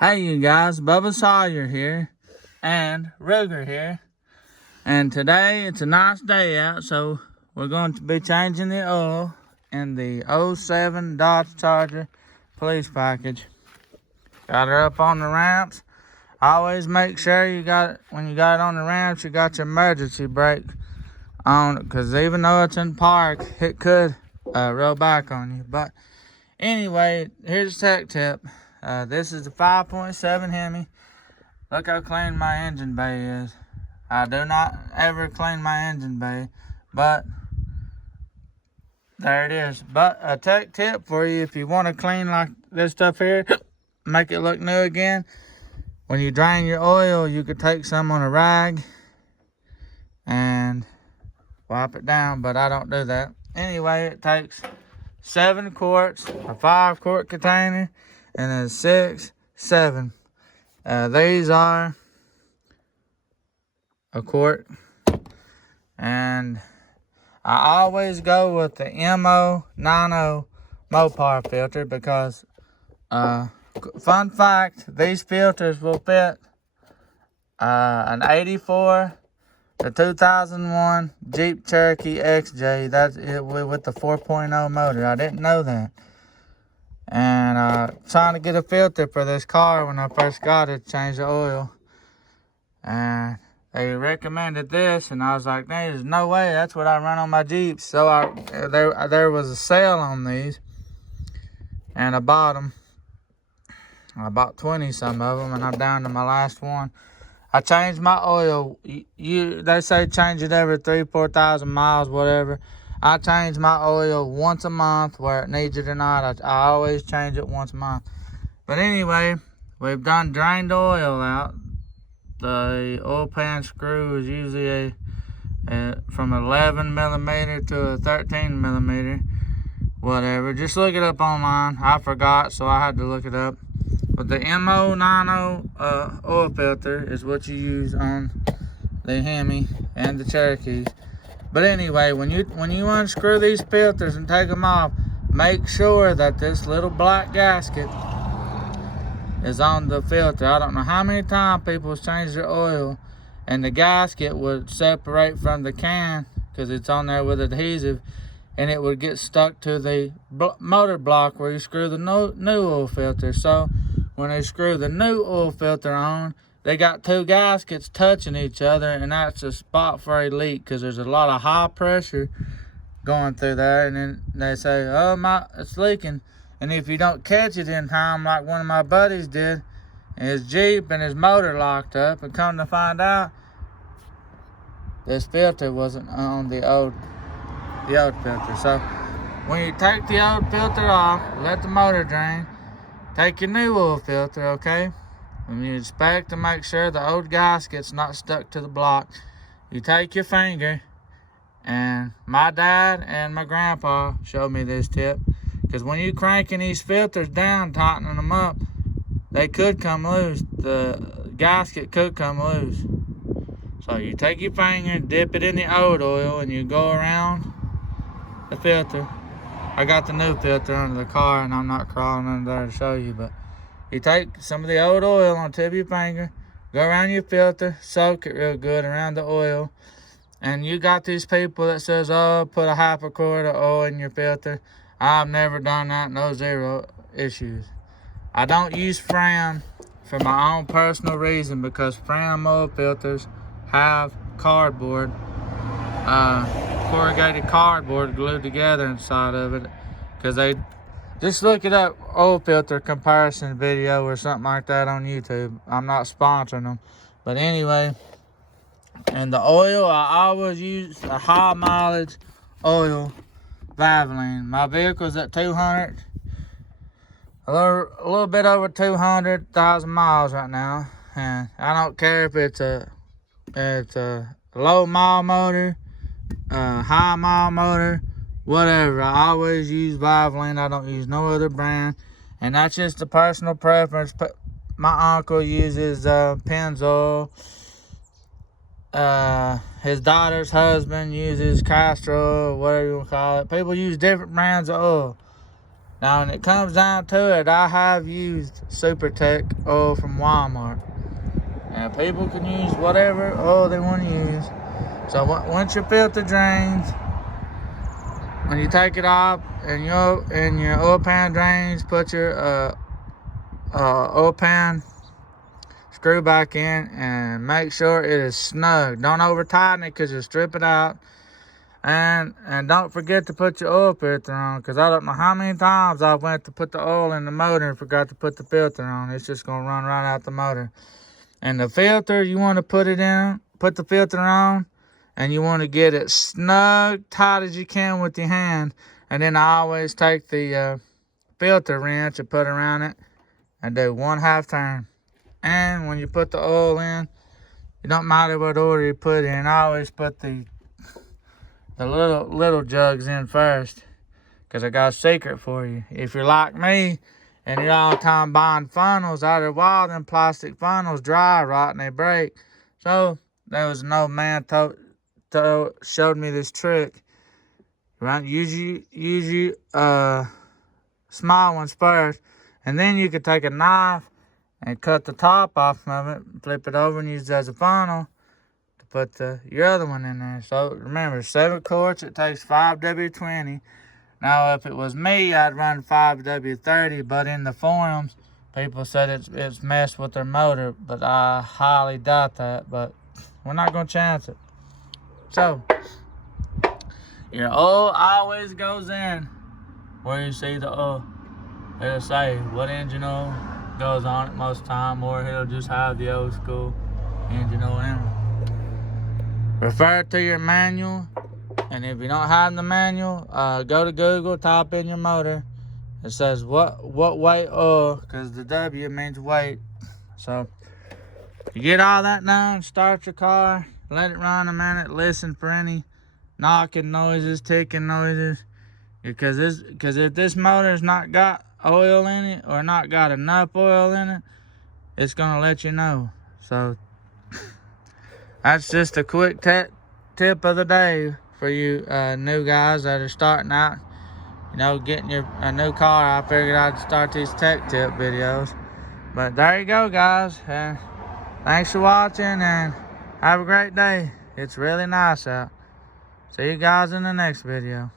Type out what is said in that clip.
Hey you guys, Bubba Sawyer here, and Ruger here, and today it's a nice day out, so we're going to be changing the oil in the '07 Dodge Charger police package. Got her up on the ramps. Always make sure when you got it on the ramps, you got your emergency brake on it, because even though it's in park, it could roll back on you. But anyway, here's a tech tip. This is the 5.7 Hemi. Look how clean my engine bay is. I do not ever clean my engine bay, but there it is. But a tech tip for you, if you want to clean like this stuff here, make it look new again. When you drain your oil, you could take some on a rag and wipe it down, but I don't do that. Anyway, it takes 7 quarts, a 5-quart container, and a 6, 7. These are a quart, and I always go with the MO90 Mopar filter because, fun fact, these filters will fit an 84 to 2001 Jeep Cherokee XJ. That's it with the 4.0 motor. I didn't know that. And trying to get a filter for this car when I first got it, change the oil. And they recommended this, and I was like, there's no way, that's what I run on my Jeeps. So there was a sale on these, and I bought them. I bought 20 some of them, and I'm down to my last one. I changed my oil. They say change it every 3,000-4,000 miles, whatever. I change my oil once a month, where it needs it or not. I always change it once a month. But anyway, we've done drained oil out. The oil pan screw is usually from 11 millimeter to a 13 millimeter, whatever. Just look it up online. I forgot, so I had to look it up. But the MO90 oil filter is what you use on the Hemi and the Cherokees. But anyway, when you unscrew these filters and take them off, make sure that this little black gasket is on the filter. I don't know how many times people change their oil and the gasket would separate from the can because it's on there with adhesive, and it would get stuck to the motor block where you screw the new oil filter. So when they screw the new oil filter on, they got 2 gaskets touching each other, and that's a spot for a leak because there's a lot of high pressure going through there. And then they say, oh it's leaking. And if you don't catch it in time, like one of my buddies did, his Jeep and his motor locked up, and come to find out, this filter wasn't on the old filter. So when you take the old filter off, let the motor drain, take your new oil filter, okay? And you inspect to make sure the old gasket's not stuck to the block. You take your finger, and my dad and my grandpa showed me this tip, because when you cranking these filters down, tightening them up, they could come loose. The gasket could come loose. So you take your finger, dip it in the old oil, and you go around the filter. I got the new filter under the car, and I'm not crawling under there to show you, but you take some of the old oil on the tip of your finger, go around your filter, soak it real good around the oil. And you got these people that says, oh, put a half a quart of oil in your filter. I've never done that, no, zero issues. I don't use Fram for my own personal reason, because Fram oil filters have cardboard, corrugated cardboard glued together inside of it. Because they, just look it up, oil filter comparison video or something like that on YouTube. I'm not sponsoring them. But anyway, and the oil, I always use a high mileage oil, Valvoline. My vehicle's at 200, a little bit over 200,000 miles right now. And I don't care if it's a low mile motor, high mile motor, whatever. I always use Valvoline. I don't use no other brand. And that's just a personal preference. My uncle uses Pennzoil. His daughter's husband uses Castrol, whatever you want to call it. People use different brands of oil. Now, when it comes down to it, I have used SuperTech oil from Walmart. And people can use whatever oil they want to use. So once your filter drains, when you take it off and your oil pan drains, put your oil pan screw back in and make sure it is snug. Don't over tighten it because you'll strip it out. And don't forget to put your oil filter on, because I don't know how many times I went to put the oil in the motor and forgot to put the filter on. It's just going to run right out the motor. And the filter, you want to put the filter on, and you want to get it snug, tight as you can with your hand. And then I always take the filter wrench and put around it and do 1/2 turn. And when you put the oil in, it don't matter what order you put in. I always put the little jugs in first, because I got a secret for you. If you're like me and you're all the time buying funnels, after a while them plastic funnels dry rot and they break. So there was an old man showed me this trick. Right, use small ones first, and then you could take a knife and cut the top off of it, flip it over and use it as a funnel to put your other one in there. So remember, 7 quarts, it takes 5W20. Now, if it was me, I'd run 5W30, but in the forums, people said it's messed with their motor, but I highly doubt that, but we're not going to chance it. So, your oil always goes in where you see the oil. It'll say what engine oil goes on it most time, or he'll just have the old school engine oil in it. Refer to your manual, and if you don't have the manual, go to Google, type in your motor. It says what weight oil, because the W means weight. So you get all that done, start your car, let it run a minute, listen for any knocking noises, ticking noises, because if this motor's not got oil in it or not got enough oil in it, it's gonna let you know. So that's just a quick tip of the day for you new guys that are starting out, getting a new car. I figured I'd start these tech tip videos. But there you go, guys, and thanks for watching, and have a great day. It's really nice out. See you guys in the next video.